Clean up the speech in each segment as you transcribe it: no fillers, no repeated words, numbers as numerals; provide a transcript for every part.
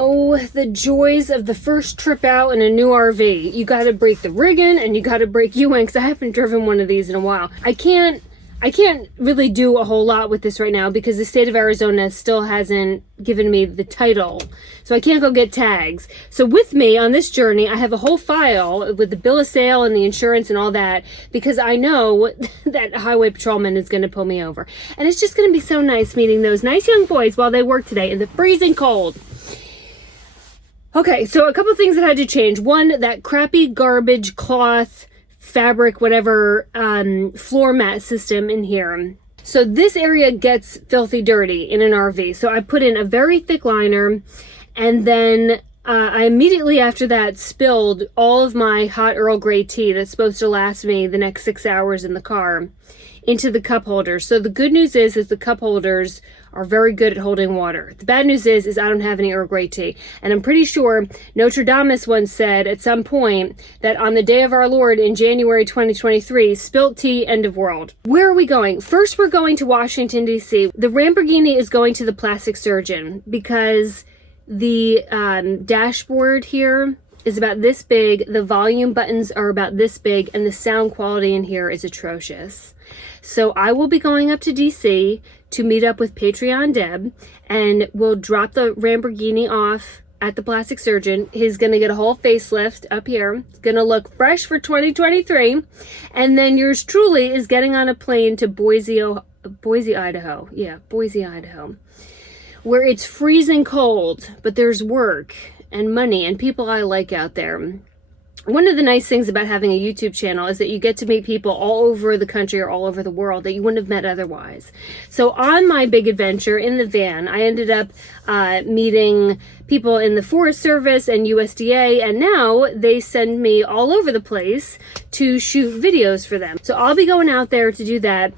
Oh, the joys of the first trip out in a new RV. You gotta break the rig in and you gotta break you in, because I haven't driven one of these in a while. I can't really do a whole lot with this right now because the state of Arizona still hasn't given me the title. So I can't go get tags. So with me on this journey, I have a whole file with the bill of sale and the insurance and all that, because I know that highway patrolman is going to pull me over. And it's just going to be so nice meeting those nice young boys while they work today in the freezing cold. Okay, so a couple things that had to change. One, that crappy garbage cloth fabric, whatever, floor mat system in here. So this area gets filthy dirty in an RV. So I put in a very thick liner, and then I immediately after that spilled all of my hot Earl Grey tea that's supposed to last me the next 6 hours in the car into the cup holders. So the good news is the cup holders are very good at holding water. The bad news is I don't have any Earl Grey tea. And I'm pretty sure Notre Dame once said at some point that on the day of our Lord in January 2023, spilt tea, end of world. Where are we going? First, we're going to Washington, D.C. The Ramborghini is going to the plastic surgeon because the dashboard here is about this big, the volume buttons are about this big, and the sound quality in here is atrocious. So I will be going up to DC to meet up with Patreon Deb, and we'll drop the Ramborghini off at the plastic surgeon. He's going to get a whole facelift up here. It's going to look fresh for 2023. And then yours truly is getting on a plane to Boise, Idaho. Yeah, Boise, Idaho. Where it's freezing cold, but there's work and money and people I like out there. One of the nice things about having a YouTube channel is that you get to meet people all over the country or all over the world that you wouldn't have met otherwise. So on my big adventure in the van, I ended up meeting people in the Forest Service and USDA, and now they send me all over the place to shoot videos for them. So I'll be going out there to do that.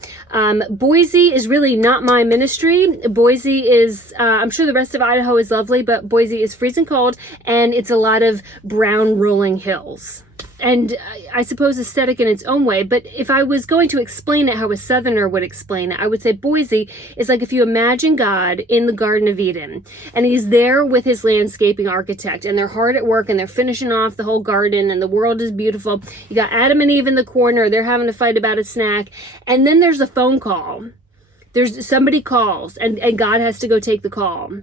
Boise is really not my ministry. Boise is, I'm sure the rest of Idaho is lovely, but Boise is freezing cold and it's a lot of brown rolling hills. And I suppose aesthetic in its own way, but if I was going to explain it how a Southerner would explain it, I would say Boise is like if you imagine God in the Garden of Eden, and he's there with his landscaping architect, and they're hard at work, and they're finishing off the whole garden, and the world is beautiful. You got Adam and Eve in the corner, they're having a fight about a snack, and then there's a phone call. There's somebody calls, and God has to go take the call.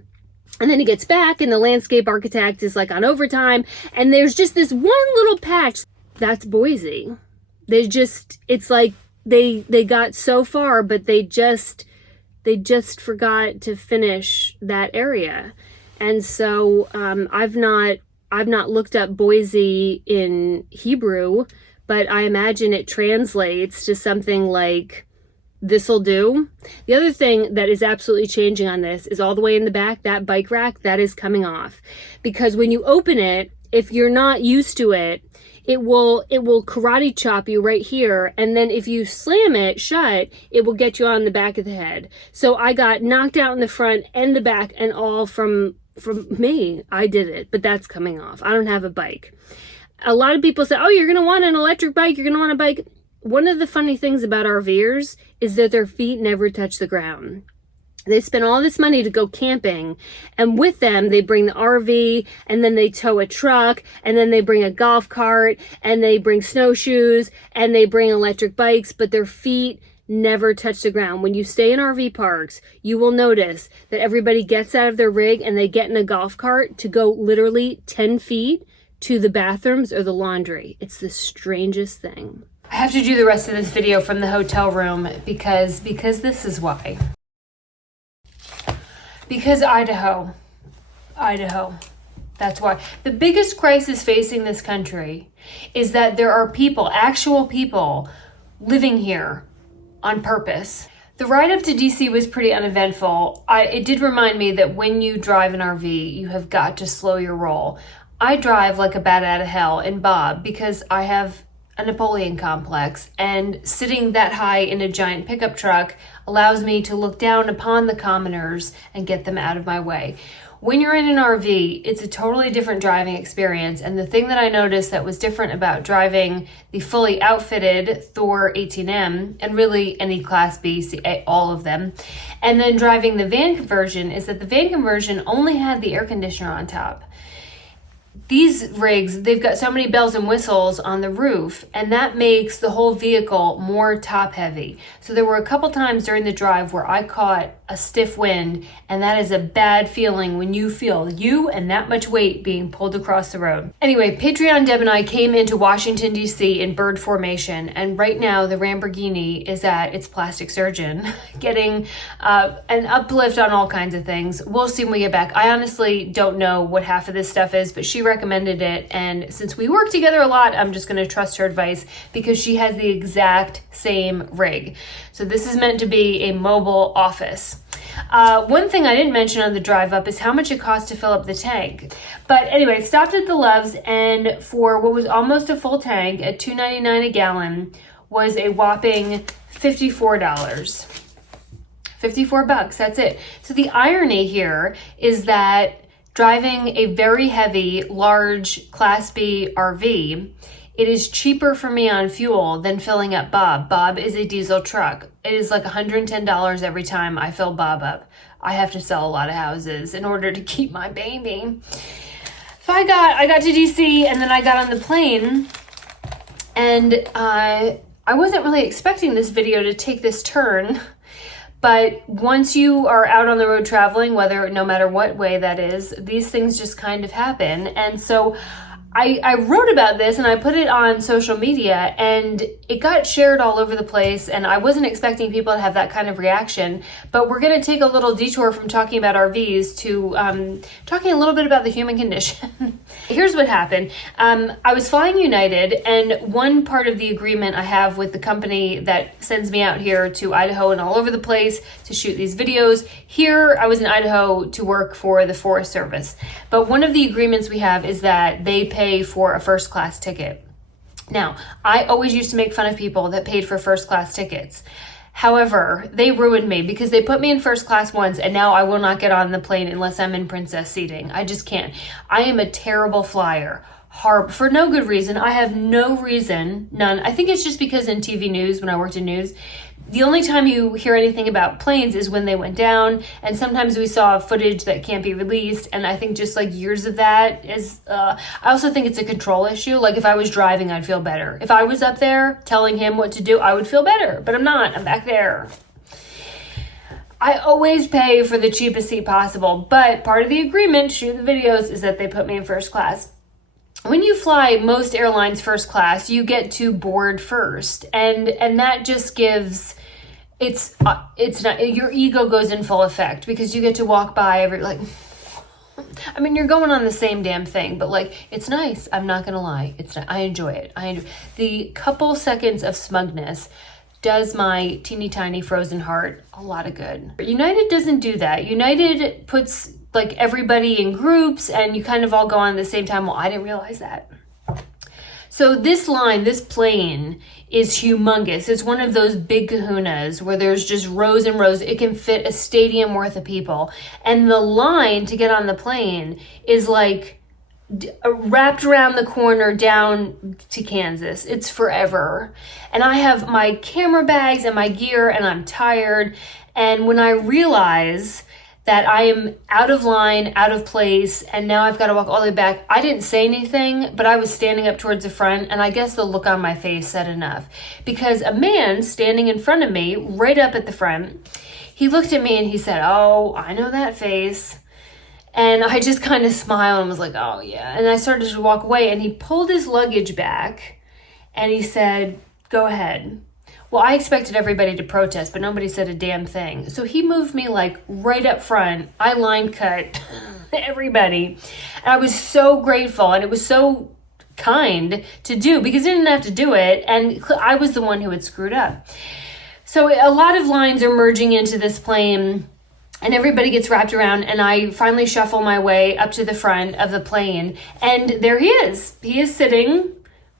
And then he gets back and the landscape architect is like on overtime. And there's just this one little patch. That's Boise. It's like they got so far, but they just forgot to finish that area. And so I've not looked up Boise in Hebrew, but I imagine it translates to something like this'll do. The other thing that is absolutely changing on this is all the way in the back, that bike rack, that is coming off. Because when you open it, if you're not used to it, it will karate chop you right here. And then if you slam it shut, it will get you on the back of the head. So I got knocked out in the front and the back, and all from me. I did it, but that's coming off. I don't have a bike. A lot of people say, oh, you're going to want an electric bike. You're going to want a bike. One of the funny things about RVers is that their feet never touch the ground. They spend all this money to go camping, and with them, they bring the RV, and then they tow a truck, and then they bring a golf cart, and they bring snowshoes, and they bring electric bikes, but their feet never touch the ground. When you stay in RV parks, you will notice that everybody gets out of their rig and they get in a golf cart to go literally 10 feet to the bathrooms or the laundry. It's the strangest thing. I have to do the rest of this video from the hotel room because this is why. Because Idaho. That's why. The biggest crisis facing this country is that there are people, actual people, living here on purpose. The ride up to DC was pretty uneventful. It did remind me that when you drive an RV, you have got to slow your roll. I drive like a bat out of hell in Bob because I have a Napoleon complex, and sitting that high in a giant pickup truck allows me to look down upon the commoners and get them out of my way. When you're in an RV, it's a totally different driving experience. And the thing that I noticed that was different about driving the fully outfitted Thor 18M, and really any Class B, all of them, and then driving the van conversion, is that the van conversion only had the air conditioner on top. These rigs, they've got so many bells and whistles on the roof, and that makes the whole vehicle more top heavy. So there were a couple times during the drive where I caught a stiff wind, and that is a bad feeling when you feel you and that much weight being pulled across the road. Anyway, Patreon Deb and I came into Washington, D.C. in bird formation, and right now the Ramborghini is at its plastic surgeon getting an uplift on all kinds of things. We'll see when we get back. I honestly don't know what half of this stuff is, but she recommended it, and since we work together a lot, I'm just going to trust her advice because she has the exact same rig. So this is meant to be a mobile office. One thing I didn't mention on the drive up is how much it costs to fill up the tank. But anyway, stopped at the Loves, and for what was almost a full tank at $2.99 a gallon was a whopping $54. 54 bucks, that's it. So the irony here is that driving a very heavy, large Class B RV, it is cheaper for me on fuel than filling up Bob. Bob is a diesel truck. It is like $110 every time I fill Bob up. I have to sell a lot of houses in order to keep my baby. So I got to DC, and then I got on the plane, and I wasn't really expecting this video to take this turn. But once you are out on the road traveling, no matter what way that is, these things just kind of happen. And so I wrote about this and I put it on social media, and it got shared all over the place, and I wasn't expecting people to have that kind of reaction. But we're going to take a little detour from talking about RVs to talking a little bit about the human condition. Here's what happened. I was flying United, and one part of the agreement I have with the company that sends me out here to Idaho and all over the place to shoot these videos. Here, I was in Idaho to work for the Forest Service. But one of the agreements we have is that they pay for a first class ticket. Now, I always used to make fun of people that paid for first class tickets. However, they ruined me because they put me in first class once, and now I will not get on the plane unless I'm in princess seating. I just can't. I am a terrible flyer. For no good reason. I have no reason, none. I think it's just because in TV news, when I worked in news, the only time you hear anything about planes is when they went down, and sometimes we saw footage that can't be released, and I think just like years of that is, I also think it's a control issue. Like if I was driving, I'd feel better. If I was up there telling him what to do, I would feel better, but I'm not. I'm back there. I always pay for the cheapest seat possible, but part of the agreement to shoot the videos is that they put me in first class. When you fly most airlines first class, you get to board first, and that just gives, it's not, your ego goes in full effect because you get to walk by you're going on the same damn thing, but it's nice. I'm not gonna lie, I enjoy it. The couple seconds of smugness does my teeny tiny frozen heart a lot of good. United doesn't do that. United puts everybody in groups, and you kind of all go on at the same time. Well, I didn't realize that. So this plane is humongous. It's one of those big kahunas where there's just rows and rows. It can fit a stadium worth of people. And the line to get on the plane is wrapped around the corner down to Kansas. It's forever. And I have my camera bags and my gear, and I'm tired. And when I realize that I am out of line, out of place, and now I've got to walk all the way back, I didn't say anything, but I was standing up towards the front, and I guess the look on my face said enough. Because a man standing in front of me, right up at the front, he looked at me and he said, "Oh, I know that face." And I just kind of smiled and was like, "Oh yeah." And I started to walk away, and he pulled his luggage back and he said, "Go ahead." Well, I expected everybody to protest, but nobody said a damn thing. So he moved me right up front. I line cut everybody. And I was so grateful, and it was so kind to do because I didn't have to do it, and I was the one who had screwed up. So a lot of lines are merging into this plane, and everybody gets wrapped around, and I finally shuffle my way up to the front of the plane, and there he is. He is sitting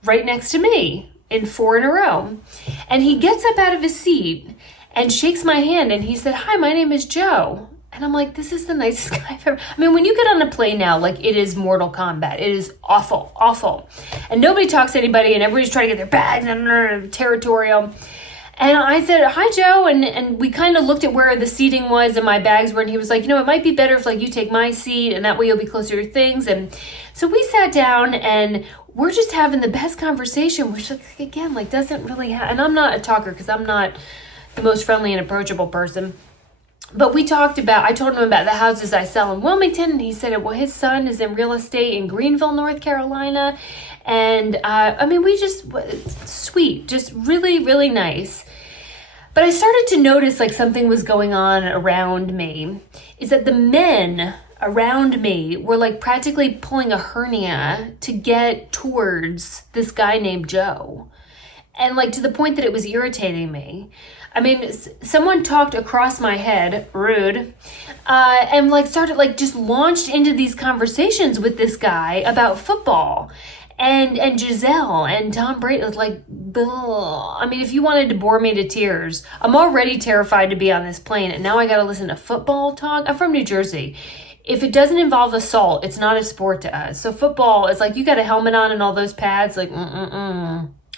right next to me in 4 in a row. And he gets up out of his seat and shakes my hand, and he said, "Hi, my name is Joe." And I'm like, this is the nicest guy I've ever... I mean, when you get on a plane now, like, it is Mortal Kombat. It is awful, awful. And nobody talks to anybody, and everybody's trying to get their bags, and territorial. And I said, hi, Joe. And we kind of looked at where the seating was and my bags were. And he was like, it might be better if, like, you take my seat, and that way you'll be closer to your things. And so we sat down, and we're just having the best conversation, which, like, again, like, doesn't really have... And I'm not a talker because I'm not the most friendly and approachable person. But we talked about, I told him about the houses I sell in Wilmington, and he said, well, his son is in real estate in Greenville, North Carolina. And I mean, we just, sweet, just really, really nice. But I started to notice like something was going on around me, is that the men around me were like practically pulling a hernia to get towards this guy named Joe. And like to the point that it was irritating me. I mean, someone talked across my head, rude, and like started like just launched into these conversations with this guy about football and Giselle and Tom Brady. It was like, ugh. I mean, if you wanted to bore me to tears, I'm already terrified to be on this plane, and now I got to listen to football talk. I'm from New Jersey. If it doesn't involve assault, it's not a sport to us. So football is like, you got a helmet on and all those pads, like,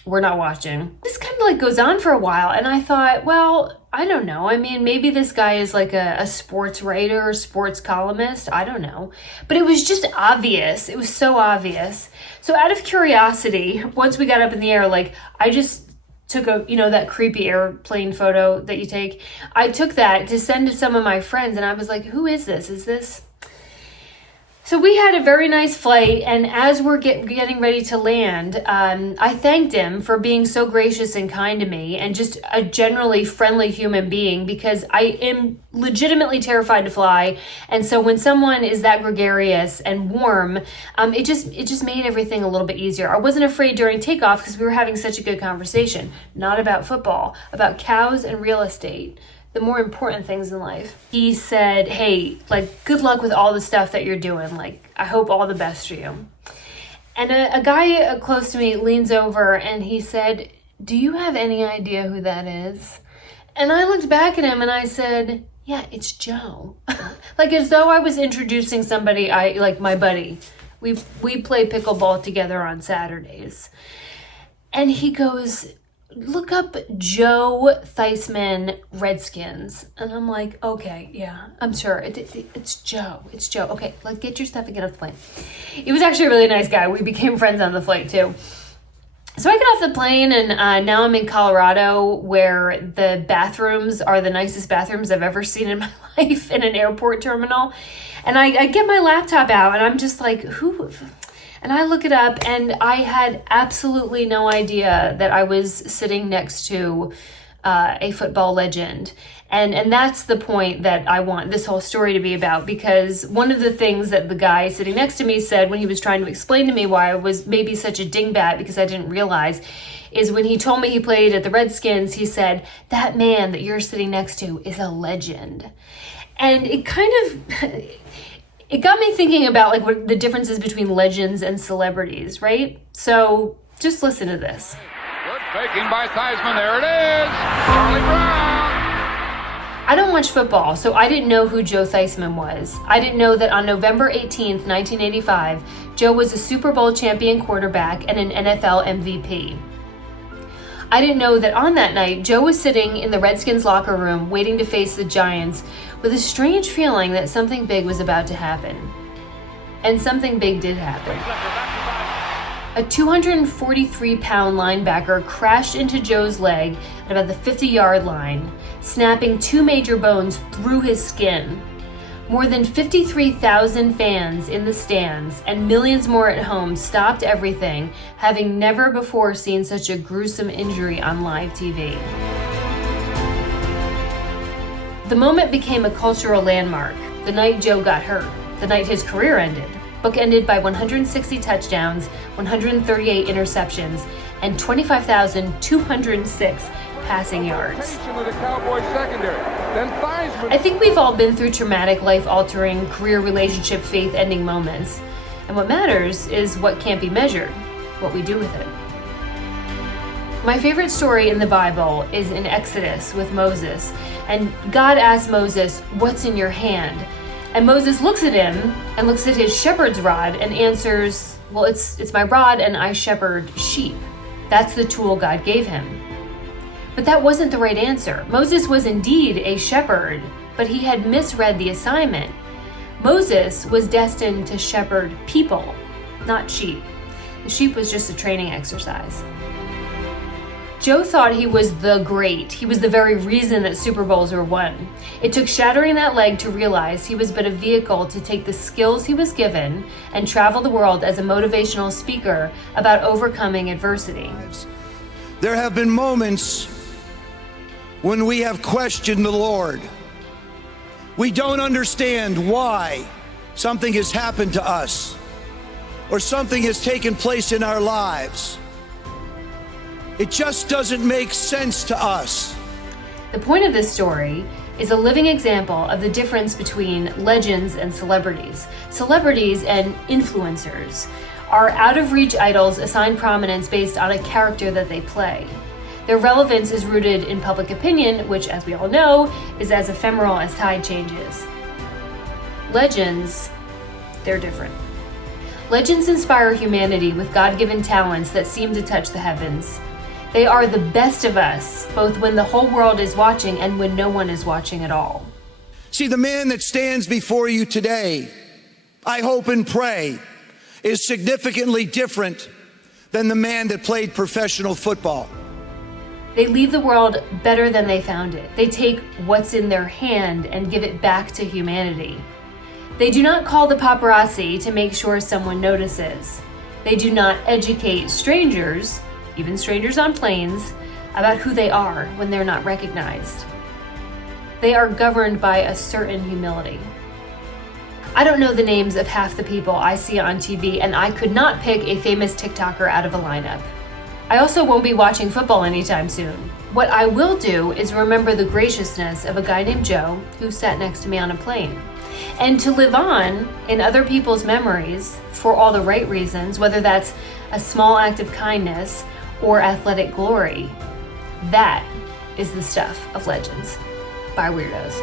we're not watching. This kind of like goes on for a while, and I thought, well, I don't know. I mean, maybe this guy is like a sports writer or sports columnist. I don't know. But it was just obvious. It was so obvious. So out of curiosity, once we got up in the air, like I just took a, that creepy airplane photo that you take. I took that to send to some of my friends, and I was like, who is this? Is this... So we had a very nice flight, and as we're getting ready to land, I thanked him for being so gracious and kind to me and just a generally friendly human being, because I am legitimately terrified to fly. And so when someone is that gregarious and warm, it just made everything a little bit easier. I wasn't afraid during takeoff because we were having such a good conversation, not about football, about cows and real estate. The more important things in life. He said, hey, like, good luck with all the stuff that you're doing. Like, I hope all the best for you. And a guy close to me leans over and he said, do you have any idea who that is? And I looked back at him and I said, yeah, it's Joe. Like, as though I was introducing somebody, like my buddy. We play pickleball together on Saturdays. And he goes, look up Joe Theismann Redskins. And I'm like, okay, yeah, I'm sure. It's Joe. It's Joe. Okay, like, get your stuff and get off the plane. He was actually a really nice guy. We became friends on the flight, too. So I get off the plane, and now I'm in Colorado, where the bathrooms are the nicest bathrooms I've ever seen in my life in an airport terminal. And I get my laptop out, and I'm just like, who... And I look it up, and I had absolutely no idea that I was sitting next to a football legend. And that's the point that I want this whole story to be about, because one of the things that the guy sitting next to me said when he was trying to explain to me why I was maybe such a dingbat, because I didn't realize, is when he told me he played at the Redskins, he said, that man that you're sitting next to is a legend. And it kind of... It got me thinking about like what the differences between legends and celebrities, right? So just listen to this. Good faking by Theismann. There it is. Charlie Brown. I don't watch football, so I didn't know who Joe Theismann was. I didn't know that on November 18th, 1985, Joe was a Super Bowl champion quarterback and an NFL MVP. I didn't know that on that night, Joe was sitting in the Redskins locker room waiting to face the Giants with a strange feeling that something big was about to happen. And something big did happen. A 243-pound linebacker crashed into Joe's leg at about the 50-yard line, snapping two major bones through his skin. More than 53,000 fans in the stands and millions more at home stopped everything, having never before seen such a gruesome injury on live TV. The moment became a cultural landmark, the night Joe got hurt, the night his career ended, bookended by 160 touchdowns, 138 interceptions, and 25,206 passing yards. I think we've all been through traumatic, life-altering, career, relationship, faith-ending moments. And what matters is what can't be measured, what we do with it. My favorite story in the Bible is in Exodus with Moses, and God asks Moses, "What's in your hand?" And Moses looks at him and looks at his shepherd's rod and answers, "Well, it's my rod and I shepherd sheep." That's the tool God gave him. But that wasn't the right answer. Moses was indeed a shepherd, but he had misread the assignment. Moses was destined to shepherd people, not sheep. The sheep was just a training exercise. Joe thought he was the great. He was the very reason that Super Bowls were won. It took shattering that leg to realize he was but a vehicle to take the skills he was given and travel the world as a motivational speaker about overcoming adversity. There have been moments when we have questioned the Lord. We don't understand why something has happened to us or something has taken place in our lives. It just doesn't make sense to us. The point of this story is a living example of the difference between legends and celebrities. Celebrities and influencers are out-of-reach idols assigned prominence based on a character that they play. Their relevance is rooted in public opinion, which, as we all know, is as ephemeral as tide changes. Legends, they're different. Legends inspire humanity with God-given talents that seem to touch the heavens. They are the best of us, both when the whole world is watching and when no one is watching at all. See, the man that stands before you today, I hope and pray, is significantly different than the man that played professional football. They leave the world better than they found it. They take what's in their hand and give it back to humanity. They do not call the paparazzi to make sure someone notices. They do not educate strangers, even strangers on planes, about who they are when they're not recognized. They are governed by a certain humility. I don't know the names of half the people I see on TV, and I could not pick a famous TikToker out of a lineup. I also won't be watching football anytime soon. What I will do is remember the graciousness of a guy named Joe who sat next to me on a plane. And to live on in other people's memories for all the right reasons, whether that's a small act of kindness or athletic glory. That is the stuff of legends by weirdos.